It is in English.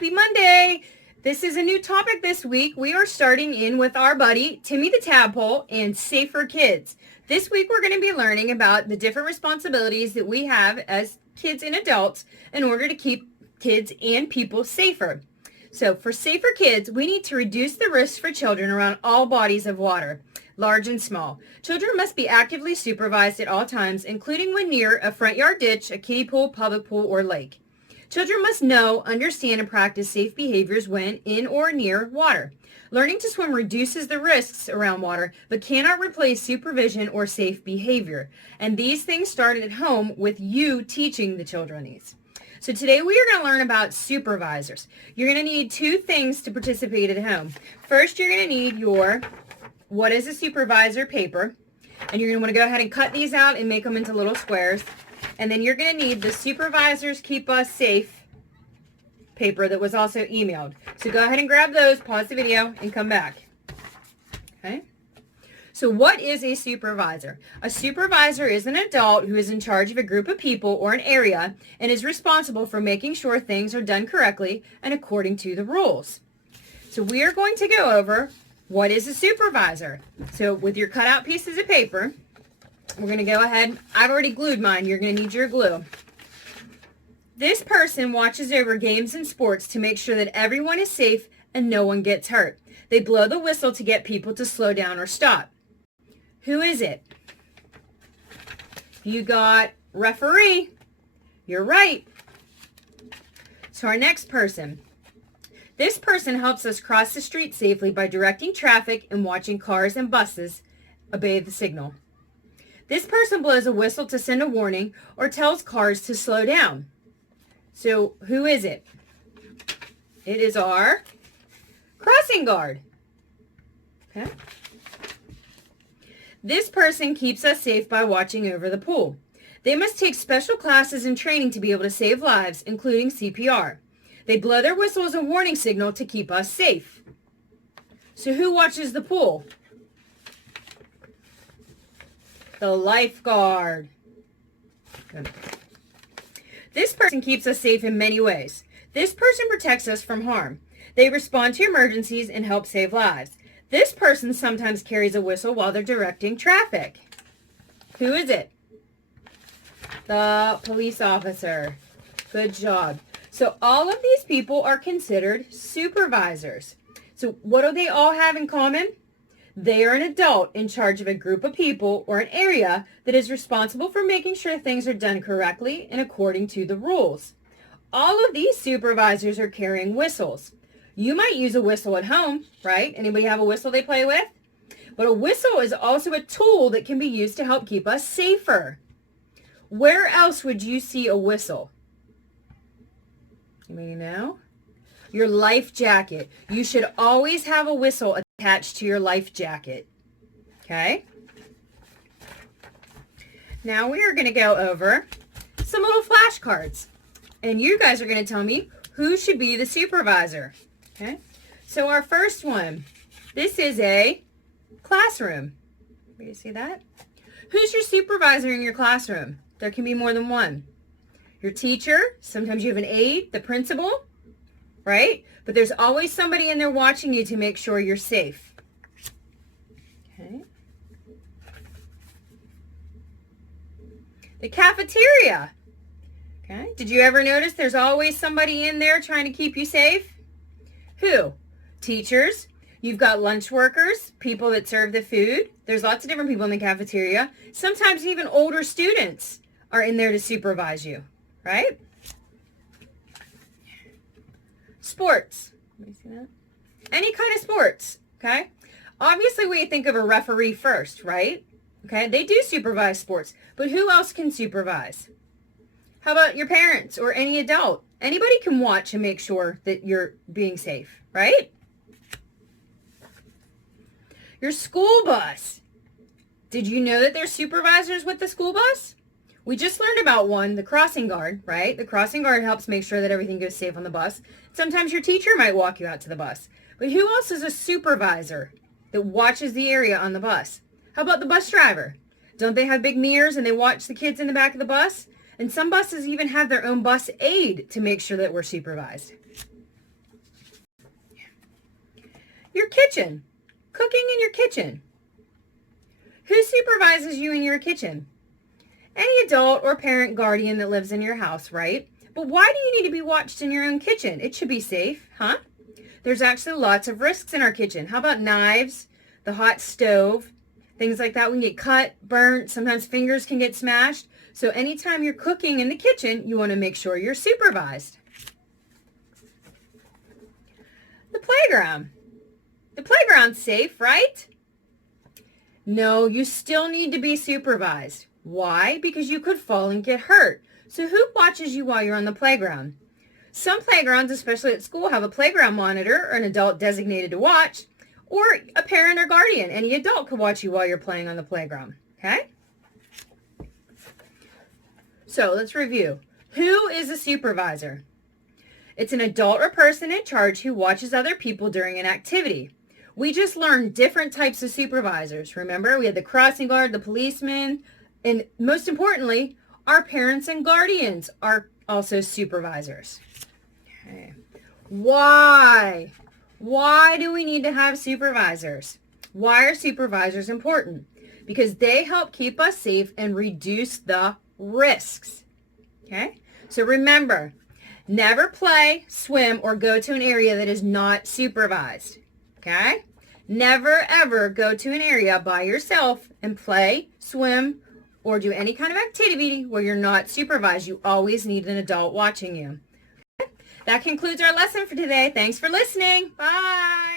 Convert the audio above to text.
Happy Monday! This is a new topic this week. We are starting in with our buddy, Timmy the Tadpole, and Safer Kids. This week we're going to be learning about the different responsibilities that we have as kids and adults in order to keep kids and people safer. So for Safer Kids, we need to reduce the risks for children around all bodies of water, large and small. Children must be actively supervised at all times, including when near a front yard ditch, a kiddie pool, public pool, or lake. Children must know, understand, and practice safe behaviors when in or near water. Learning to swim reduces the risks around water, but cannot replace supervision or safe behavior. And these things start at home with you teaching the children these. So today we are going to learn about supervisors. You're going to need two things to participate at home. First, you're going to need your What is a Supervisor paper. And you're going to want to go ahead and cut these out and make them into little squares. And then you're going to need the Supervisors Keep Us Safe paper that was also emailed. So go ahead and grab those, pause the video, and come back. Okay? So what is a supervisor? A supervisor is an adult who is in charge of a group of people or an area and is responsible for making sure things are done correctly and according to the rules. So we are going to go over what is a supervisor. So with your cutout pieces of paper, we're going to go ahead. I've already glued mine. You're going to need your glue. This person watches over games and sports to make sure that everyone is safe and no one gets hurt. They blow the whistle to get people to slow down or stop. Who is it? You got referee. You're right. So our next person. This person helps us cross the street safely by directing traffic and watching cars and buses obey the signal. This person blows a whistle to send a warning or tells cars to slow down. So who is it? It is our crossing guard. Okay. This person keeps us safe by watching over the pool. They must take special classes and training to be able to save lives, including CPR. They blow their whistle as a warning signal to keep us safe. So who watches the pool? The lifeguard. Good. This person keeps us safe in many ways. This person protects us from harm. They respond to emergencies and help save lives. This person sometimes carries a whistle while they're directing traffic. Who is it? The police officer. Good job. So all of these people are considered supervisors. So what do they all have in common? They are an adult in charge of a group of people or an area that is responsible for making sure things are done correctly and according to the rules. All of these supervisors are carrying whistles. You might use a whistle at home, right? Anybody have a whistle they play with? But a whistle is also a tool that can be used to help keep us safer. Where else would you see a whistle? Anybody know? Your life jacket. You should always have a whistle attached to your life jacket. Okay? Now we are going to go over some little flashcards. And you guys are going to tell me who should be the supervisor. Okay? So our first one. This is a classroom. You see that? Who's your supervisor in your classroom? There can be more than one. Your teacher. Sometimes you have an aide, the principal. Right? But there's always somebody in there watching you to make sure you're safe. Okay. The cafeteria. Okay. Did you ever notice there's always somebody in there trying to keep you safe? Who? Teachers. You've got lunch workers, people that serve the food. There's lots of different people in the cafeteria. Sometimes even older students are in there to supervise you. Right? Sports. Let me see that. Any kind of sports, okay? Obviously, we think of a referee first, right? Okay, they do supervise sports, but who else can supervise? How about your parents or any adult? Anybody can watch and make sure that you're being safe, right? Your school bus. Did you know that there's supervisors with the school bus? We just learned about one, the crossing guard, right? The crossing guard helps make sure that everything goes safe on the bus. Sometimes your teacher might walk you out to the bus. But who else is a supervisor that watches the area on the bus? How about the bus driver? Don't they have big mirrors and they watch the kids in the back of the bus? And some buses even have their own bus aide to make sure that we're supervised. Your kitchen. Cooking in your kitchen. Who supervises you in your kitchen? Any adult or parent guardian that lives in your house, right? But why do you need to be watched in your own kitchen? It should be safe, huh? There's actually lots of risks in our kitchen. How about knives, the hot stove, things like that? We can get cut, burnt, sometimes fingers can get smashed. So anytime you're cooking in the kitchen, you want to make sure you're supervised. The playground. The playground's safe, right? No, you still need to be supervised. Why? Because you could fall and get hurt. So who watches you while you're on the playground? Some playgrounds, especially at school, have a playground monitor or an adult designated to watch, or a parent or guardian. Any adult could watch you while you're playing on the playground. Okay? So let's review. Who is a supervisor? It's an adult or person in charge who watches other people during an activity. We just learned different types of supervisors. Remember, we had the crossing guard, the policeman, and most importantly, our parents and guardians are also supervisors. Okay. Why? Why do we need to have supervisors? Why are supervisors important? Because they help keep us safe and reduce the risks. Okay? So remember, never play, swim, or go to an area that is not supervised. Okay? Never, ever go to an area by yourself and play, swim, or do any kind of activity where you're not supervised. You always need an adult watching you. Okay? That concludes our lesson for today. Thanks for listening. Bye.